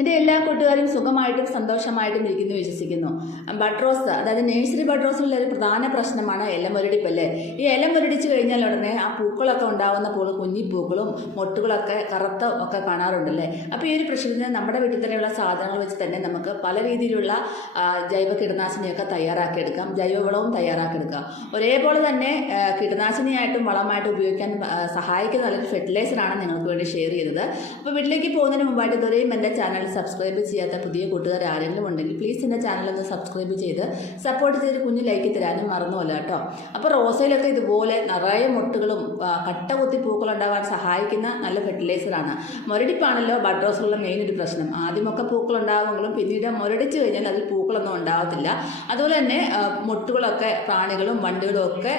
എൻ്റെ എല്ലാ കൂട്ടുകാരും സുഖമായിട്ടും സന്തോഷമായിട്ടും ഇരിക്കുന്നു വിശ്വസിക്കുന്നു. ബഡ്റോസ്, അതായത് നേഴ്സറി ബഡ്റോസിലുള്ള ഒരു പ്രധാന പ്രശ്നമാണ് ഇലമുരടിപ്പല്ലേ. ഈ ഇലമുരടിച്ച് കഴിഞ്ഞാൽ ഉടനെ ആ പൂക്കളൊക്കെ ഉണ്ടാകുന്ന കുഞ്ഞിപ്പൂക്കളും മൊട്ടുകളൊക്കെ കറുത്ത ഒക്കെ കാണാറുണ്ടല്ലേ. അപ്പോൾ ഈ ഒരു പ്രശ്നത്തിന് നമ്മുടെ വീട്ടിൽ തന്നെയുള്ള സാധനങ്ങൾ വെച്ച് തന്നെ നമുക്ക് പല രീതിയിലുള്ള ജൈവ കീടനാശിനിയൊക്കെ തയ്യാറാക്കിയെടുക്കാം, ജൈവവളവും തയ്യാറാക്കിയെടുക്കാം. ഒരേപോലെ തന്നെ കീടനാശിനിയായിട്ടും വളമായിട്ടും ഉപയോഗിക്കാൻ സഹായിക്കുന്ന നല്ലൊരു ഫെർട്ടിലൈസറാണ് നിങ്ങൾക്ക് വേണ്ടി ഷെയർ ചെയ്തത്. അപ്പോൾ വീട്ടിലേക്ക് പോകുന്നതിന് മുമ്പായിട്ട് ഇതുവരെയും എൻ്റെ ചാനൽ സബ്സ്ക്രൈബ് ചെയ്യാത്ത പുതിയ കൂട്ടുകാർ ആരെങ്കിലും ഉണ്ടെങ്കിൽ പ്ലീസ് എൻ്റെ ചാനൽ ഒന്ന് സബ്സ്ക്രൈബ് ചെയ്ത് സപ്പോർട്ട് ചെയ്ത് കുഞ്ഞു ലൈക്ക് തരാനും മറന്നുമല്ല കേട്ടോ. അപ്പോൾ റോസയിലൊക്കെ ഇതുപോലെ നിറയെ മുട്ടുകളും കട്ട കുത്തി പൂക്കളുണ്ടാകാൻ സഹായിക്കുന്ന നല്ല ഫെർട്ടിലൈസറാണ്. മുരടിപ്പാണല്ലോ ബഡ്റോസിലുള്ള മെയിൻ ഒരു പ്രശ്നം. ആദ്യമൊക്കെ പൂക്കളുണ്ടാകുമെങ്കിലും പിന്നീട് മുരടിച്ച് കഴിഞ്ഞാൽ അതിൽ പൂക്കളൊന്നും ഉണ്ടാകത്തില്ല. അതുപോലെ തന്നെ മുട്ടുകളൊക്കെ പ്രാണികളും വണ്ടുകളും ഒക്കെ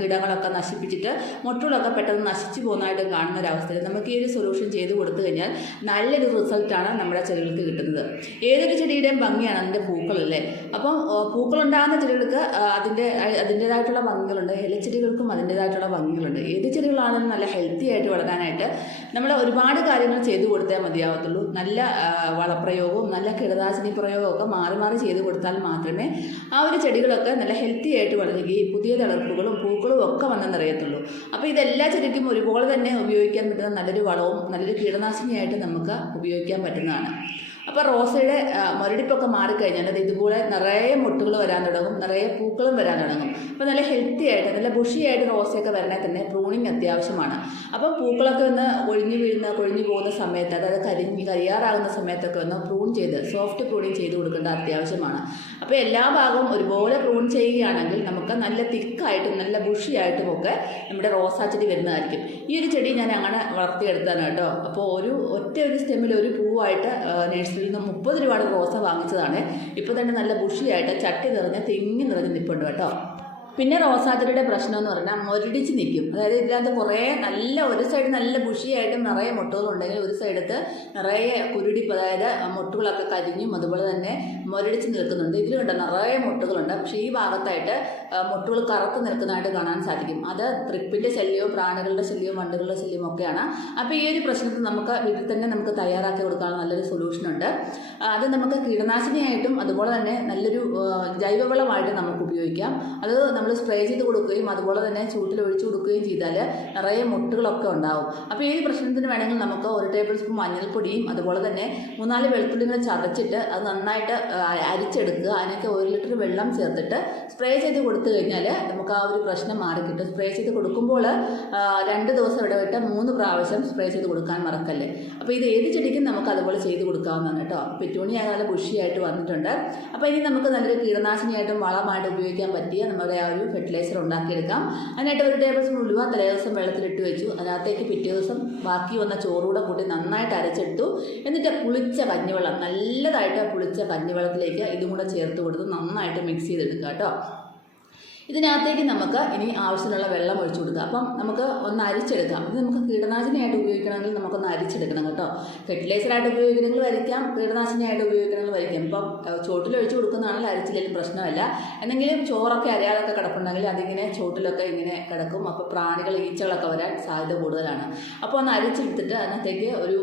കീടങ്ങളൊക്കെ നശിപ്പിച്ചിട്ട് മുട്ടുകളൊക്കെ പെട്ടെന്ന് നശിച്ചു പോകുന്നതായിട്ട് കാണുന്ന ഒരവസ്ഥയിൽ നമുക്ക് ഈ ഒരു സൊല്യൂഷൻ ചെയ്ത് കൊടുത്തു കഴിഞ്ഞാൽ നല്ലൊരു റിസൾട്ടാണ് നമ്മുടെ ചെടികൾക്ക് കിട്ടുന്നത്. ഏതൊരു ചെടിയുടെയും ഭംഗിയാണ് അതിൻ്റെ പൂക്കളല്ലേ. അപ്പം പൂക്കളുണ്ടാകുന്ന ചെടികൾക്ക് അതിൻ്റേതായിട്ടുള്ള ഭംഗികളുണ്ട്, ഇലച്ചെടികൾക്കും അതിൻ്റേതായിട്ടുള്ള ഭംഗികളുണ്ട്. ഏത് ചെടികളാണെങ്കിലും നല്ല ഹെൽത്തി ആയിട്ട് വളരാനായിട്ട് നമ്മൾ ഒരുപാട് കാര്യങ്ങൾ ചെയ്തു കൊടുത്താൽ മതിയാവത്തുള്ളൂ. നല്ല വളപ്രയോഗവും നല്ല കീടനാശിനി പ്രയോഗവും ഒക്കെ മാറി മാറി ചെയ്ത് കൊടുത്താൽ മാത്രമേ ആ ഒരു ചെടികളൊക്കെ നല്ല ഹെൽത്തി ആയിട്ട് വളരുകയും പുതിയ തളിർപ്പുകളും പൂക്കളും ഒക്കെ വന്നെന്നറിയത്തുള്ളൂ. അപ്പോൾ ഇതെല്ലാ ചെടിക്കും ഒരുപോലെ തന്നെ ഉപയോഗിക്കാൻ പറ്റുന്ന നല്ലൊരു വളവും നല്ലൊരു കീടനാശിനിയായിട്ട് നമുക്ക് ഉപയോഗിക്കാൻ പറ്റുന്നതാണ്. അപ്പോൾ റോസയുടെ മുരടിപ്പൊക്കെ മാറിക്കഴിഞ്ഞാൽ അത് ഇതുപോലെ നിറയെ മുട്ടുകൾ വരാൻ തുടങ്ങും, നിറയെ പൂക്കളും വരാൻ തുടങ്ങും. അപ്പോൾ നല്ല ഹെൽത്തി ആയിട്ട് നല്ല ബുഷിയായിട്ട് റോസയൊക്കെ വരണേ തന്നെ പ്രൂണിങ് അത്യാവശ്യമാണ്. അപ്പം പൂക്കളൊക്കെ ഒന്ന് കൊഴിഞ്ഞു പോകുന്ന സമയത്ത്, അതായത് കരിയാറാകുന്ന സമയത്തൊക്കെ ഒന്ന് പ്രൂൺ ചെയ്ത് സോഫ്റ്റ് പ്രൂണിങ് ചെയ്ത് കൊടുക്കേണ്ട അത്യാവശ്യമാണ്. അപ്പോൾ എല്ലാ ഭാഗവും ഒരുപോലെ പ്രൂൺ ചെയ്യുകയാണെങ്കിൽ നമുക്ക് നല്ല തിക്കായിട്ടും നല്ല ബുഷിയായിട്ടും ഒക്കെ നമ്മുടെ റോസാ ചെടി വരുന്നതായിരിക്കും. ഈ ഒരു ചെടി ഞാൻ അങ്ങനെ വളർത്തിയെടുത്താണ് കേട്ടോ. അപ്പോൾ ഒറ്റ ഒരു സ്റ്റെമ്മിൽ ഒരു പൂവായിട്ട് നഴ്സറിയിൽ നിന്ന് 30 രൂപയുടെ റോസ വാങ്ങിച്ചതാണ്. ഇപ്പോൾ തന്നെ നല്ല ബുഷിയായിട്ട് ചട്ടി നിറഞ്ഞ് തെങ്ങി നിറഞ്ഞ് നിൽപ്പുണ്ട് കേട്ടോ. പിന്നെ റോസാച്ചെടിയുടെ പ്രശ്നം എന്ന് പറഞ്ഞാൽ മുരടിച്ച് നിൽക്കും. അതായത് ഇതിനകത്ത് കുറേ നല്ല ഒരു സൈഡ് നല്ല ബുഷിയായിട്ടും നിറയെ മുട്ടുകളുണ്ടെങ്കിൽ ഒരു സൈഡത്ത് നിറയെ കുരുടിപ്പ്, അതായത് മുട്ടുകളൊക്കെ കരിഞ്ഞും അതുപോലെ തന്നെ മുരടിച്ച് നിൽക്കുന്നുണ്ട്. ഇതിലുണ്ട് നിറയെ മുട്ടുകളുണ്ട്, പക്ഷേ ഈ ഭാഗത്തായിട്ട് മുട്ടുകൾ കറുത്ത് നിൽക്കുന്നതായിട്ട് കാണാൻ സാധിക്കും. അത് തൃപ്പിൻ്റെ ശല്യവും പ്രാണികളുടെ ശല്യവും വണ്ടുകളുടെ ശല്യവും ഒക്കെയാണ്. അപ്പോൾ ഈ ഒരു പ്രശ്നത്തിൽ നമുക്ക് വീട്ടിൽ തന്നെ നമുക്ക് തയ്യാറാക്കി കൊടുക്കാനുള്ള നല്ലൊരു സൊല്യൂഷനുണ്ട്. അത് നമുക്ക് കീടനാശിനിയായിട്ടും അതുപോലെ തന്നെ നല്ലൊരു ജൈവവളമായിട്ട് നമുക്ക് ഉപയോഗിക്കാം. അത് നമ്മൾ സ്പ്രേ ചെയ്ത് കൊടുക്കുകയും അതുപോലെ തന്നെ ചൂട്ടിൽ ഒഴിച്ചു കൊടുക്കുകയും ചെയ്താൽ നിറയെ മുട്ടുകളൊക്കെ ഉണ്ടാവും. അപ്പോൾ ഈ പ്രശ്നത്തിന് വേണമെങ്കിൽ നമുക്ക് 1 ടേബിൾ സ്പൂൺ മഞ്ഞൾപ്പൊടിയും അതുപോലെ തന്നെ 3-4 വെളുത്തുള്ളികൾ ചതച്ചിട്ട് അത് നന്നായിട്ട് അരിച്ചെടുക്കുക. അതിനൊക്കെ 1 ലിറ്റർ വെള്ളം ചേർത്തിട്ട് സ്പ്രേ ചെയ്ത് കൊടുത്തു കഴിഞ്ഞാൽ നമുക്ക് ആ ഒരു പ്രശ്നം മാറിക്കിട്ടും. സ്പ്രേ ചെയ്ത് കൊടുക്കുമ്പോൾ 2 ദിവസം ഇടവിട്ട് 3 പ്രാവശ്യം സ്പ്രേ ചെയ്ത് കൊടുക്കാൻ മറക്കല്ലേ. അപ്പോൾ ഇത് ഏത് ചെടിക്കും നമുക്ക് അതുപോലെ ചെയ്ത് കൊടുക്കാവുന്നതാണ് കേട്ടോ. പെറ്റൂണിയ നല്ല ബുഷിയായിട്ട് വന്നിട്ടുണ്ട്. അപ്പോൾ ഇനി നമുക്ക് നല്ലൊരു കീടനാശിനിയായിട്ടും വളമായിട്ട് ഉപയോഗിക്കാൻ പറ്റിയ നമ്മുടെ ആ ഒരു ഫെർട്ടിലൈസർ ഉണ്ടാക്കിയെടുക്കാം. അതിനായിട്ട് 1 ടേബിൾ സ്പൂൺ ഉലുവ തലേദിവസം വെള്ളത്തിലിട്ട് വെച്ചു. അതിനകത്തേക്ക് പിറ്റേ ദിവസം ബാക്കി വന്ന ചോറൂടെ കൂട്ടി നന്നായിട്ട് അരച്ചെടുത്തു. എന്നിട്ട് പുളിച്ച കഞ്ഞിവെള്ളം, നല്ലതായിട്ട് പുളിച്ച കഞ്ഞിവെള്ളത്തിലേക്ക് ഇതും കൂടെ ചേർത്ത് കൊടുത്ത് നന്നായിട്ട് മിക്സ് ചെയ്തെടുക്കുക കേട്ടോ. ഇതിനകത്തേക്ക് നമുക്ക് ഇനി ആവശ്യമുള്ള വെള്ളം ഒഴിച്ചു കൊടുക്കുക. അപ്പം നമുക്ക് ഒന്ന് അരിച്ചെടുക്കാം. ഇത് നമുക്ക് കീടനാശിനിയായിട്ട് ഉപയോഗിക്കണമെങ്കിൽ നമുക്കൊന്ന് അരിച്ചെടുക്കണം കേട്ടോ. ഫെർട്ടിലൈസറായിട്ട് ഉപയോഗിക്കണമെങ്കിൽ വരയ്ക്കാം, കീടനാശിനിയായിട്ട് ഉപയോഗിക്കണമെങ്കിൽ വരയ്ക്കാം. ഇപ്പം ചോട്ടിൽ ഒഴിച്ചു കൊടുക്കുന്നതാണെങ്കിൽ അരിച്ചില്ലെങ്കിലും പ്രശ്നമല്ല. എന്തെങ്കിലും ചോറൊക്കെ അരിയാതൊക്കെ കിടപ്പുണ്ടെങ്കിൽ അതിങ്ങനെ ചോട്ടിലൊക്കെ ഇങ്ങനെ കിടക്കും. അപ്പോൾ പ്രാണികൾ ഈച്ചകളൊക്കെ വരാൻ സാധ്യത കൂടുതലാണ്. അപ്പോൾ ഒന്ന് അരിച്ചെടുത്തിട്ട് അതിനകത്തേക്ക് ഒരു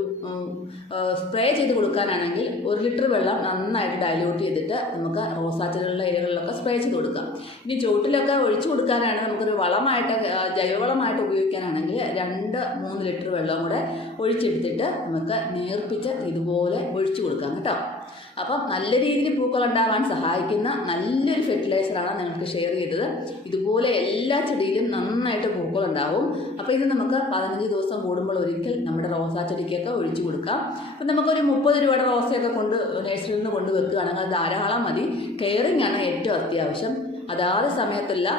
സ്പ്രേ ചെയ്ത് കൊടുക്കാനാണെങ്കിൽ 1 ലിറ്റർ വെള്ളം നന്നായിട്ട് ഡൈല്യൂട്ട് ചെയ്തിട്ട് നമുക്ക് റോസാച്ചെടികളുടെ ഇലകളിലൊക്കെ സ്പ്രേ ചെയ്ത് കൊടുക്കാം. ഇനി ചോട്ടിലൊക്കെ ഒഴിച്ചു കൊടുക്കാനാണ് നമുക്കൊരു വളമായിട്ട് ജൈവവളമായിട്ട് ഉപയോഗിക്കാനാണെങ്കിൽ 2-3 ലിറ്റർ വെള്ളം കൂടെ ഒഴിച്ചെടുത്തിട്ട് നമുക്ക് നേർപ്പിച്ച് ഇതുപോലെ ഒഴിച്ചു കൊടുക്കാം കേട്ടോ. അപ്പം നല്ല രീതിയിൽ പൂക്കളുണ്ടാവാൻ സഹായിക്കുന്ന നല്ലൊരു ഫെർട്ടിലൈസറാണ് നിങ്ങൾക്ക് ഷെയർ ചെയ്തത്. ഇതുപോലെ എല്ലാ ചെടിയിലും നന്നായിട്ട് പൂക്കളുണ്ടാവും. അപ്പോൾ ഇത് നമുക്ക് 15 ദിവസം കൂടുമ്പോൾ ഒരിക്കൽ നമ്മുടെ റോസാ ചെടിക്കൊക്കെ ഒഴിച്ചു കൊടുക്കാം. അപ്പം നമുക്കൊരു 30 രൂപയുടെ റോസയൊക്കെ നഴ്സറിയിൽ നിന്ന് കൊണ്ടുവെക്കുകയാണെങ്കിൽ അത് ധാരാളം മതി. കെയറിങ് ആണ് ഏറ്റവും അത്യാവശ്യം. അതാത് സമയത്തുള്ള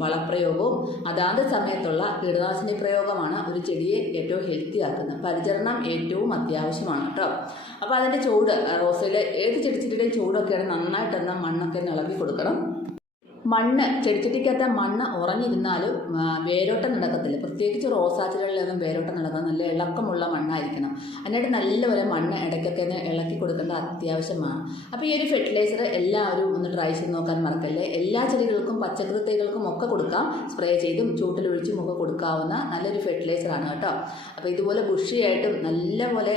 വളപ്രയോഗവും അതാത് സമയത്തുള്ള കീടനാശിനി പ്രയോഗമാണ് ഒരു ചെടിയെ ഏറ്റവും ഹെൽത്തി ആക്കുന്നത്. പരിചരണം ഏറ്റവും അത്യാവശ്യമാണ് കേട്ടോ. അപ്പോൾ അതിൻ്റെ ചൂട് റോസയിലെ ഏത് ചെടിച്ചെടിയുടെയും ചൂടൊക്കെയാണ് നന്നായിട്ടെന്നാൽ മണ്ണൊക്കെ ഇളക്കി കൊടുക്കണം. മണ്ണ് ചെടിച്ചട്ടിക്കകത്ത് മണ്ണ് ഉറഞ്ഞിരുന്നാലും വേരോട്ടം നടക്കത്തില്ല. പ്രത്യേകിച്ച് റോസാ ചെടികളിലൊന്നും വേരോട്ടം നടക്കുന്നത് നല്ല ഇളക്കമുള്ള മണ്ണായിരിക്കണം. അതിനായിട്ട് നല്ലപോലെ മണ്ണ് ഇടയ്ക്കൊക്കെ ഒന്ന് ഇളക്കി കൊടുക്കേണ്ടത് അത്യാവശ്യമാണ്. അപ്പോൾ ഈ ഒരു ഫെർട്ടിലൈസർ എല്ലാവരും ഒന്ന് ട്രൈ ചെയ്ത് നോക്കാൻ മറക്കല്ലേ. എല്ലാ ചെടികൾക്കും പച്ചക്കറി തൈകൾക്കും ഒക്കെ കൊടുക്കാം. സ്പ്രേ ചെയ്തും ചൂട്ടിലൊഴിച്ചും ഒക്കെ കൊടുക്കാവുന്ന നല്ലൊരു ഫെർട്ടിലൈസറാണ് കേട്ടോ. അപ്പോൾ ഇതുപോലെ ബുഷിയായിട്ടും നല്ലപോലെ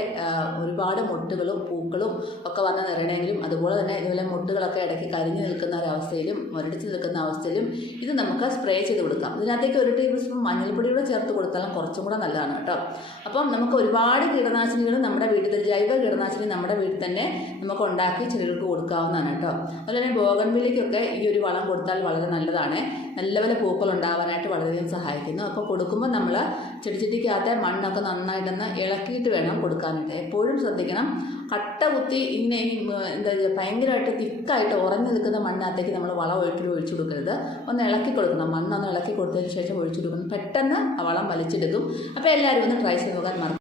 ഒരുപാട് മൊട്ടുകളും പൂക്കളും ഒക്കെ വന്ന് നിറയണമെങ്കിലും അതുപോലെ തന്നെ ഇതുപോലെ മൊട്ടുകളൊക്കെ ഇടയ്ക്ക് കരിഞ്ഞു നിൽക്കുന്ന ഒരവസ്ഥയിലും മുരടിച്ച് നിൽക്കുന്ന അവസ്ഥയിലും ഇത് നമുക്ക് സ്പ്രേ ചെയ്ത് കൊടുക്കാം. ഇതിനകത്തേക്ക് 1 ടേബിൾ സ്പൂൺ മഞ്ഞൾപ്പൊടി കൂടെ ചേർത്ത് കൊടുത്താലും കുറച്ചും കൂടെ നല്ലതാണ് കേട്ടോ. അപ്പം നമുക്ക് ഒരുപാട് കീടനാശിനികൾ നമ്മുടെ വീട്ടിൽ, ജൈവ കീടനാശിനി നമ്മുടെ വീട്ടിൽ തന്നെ നമുക്ക് ഉണ്ടാക്കി ചെടികൾക്ക് കൊടുക്കാവുന്നതാണ് കേട്ടോ. അതുപോലെ തന്നെ ബോഗൺവില്ലയ്ക്കൊക്കെ ഈ ഒരു വളം കൊടുത്താൽ വളരെ നല്ലതാണ്. നല്ലപോലെ പൂക്കൾ ഉണ്ടാവാനായിട്ട് വളരെയധികം സഹായിക്കുന്നു. അപ്പോൾ കൊടുക്കുമ്പോൾ നമ്മൾ ചെടിച്ചട്ടിക്കകത്തെ മണ്ണൊക്കെ നന്നായിട്ടൊന്ന് ഇളക്കിയിട്ട് വേണം കൊടുക്കാനായിട്ട്. എപ്പോഴും ശ്രദ്ധിക്കണം, കട്ട കുത്തി ഇങ്ങനെ എന്താ ഭയങ്കരമായിട്ട് തിക്കായിട്ട് ഉറഞ്ഞു നിൽക്കുന്ന മണ്ണിനകത്തേക്ക് നമ്മൾ വളം ഒഴിച്ചു കൊടുക്കരുത്. ഒന്ന് ഇളക്കി കൊടുക്കണം. മണ്ണൊന്ന് ഇളക്കി കൊടുത്തതിന് ശേഷം ഒഴിച്ചു കൊടുക്കണം. പെട്ടെന്ന് ആ വളം വലിച്ചെടുക്കും. അപ്പോൾ എല്ലാവരും ഒന്ന് ട്രൈ ചെയ്ത് നോക്കാൻ മറക്കും.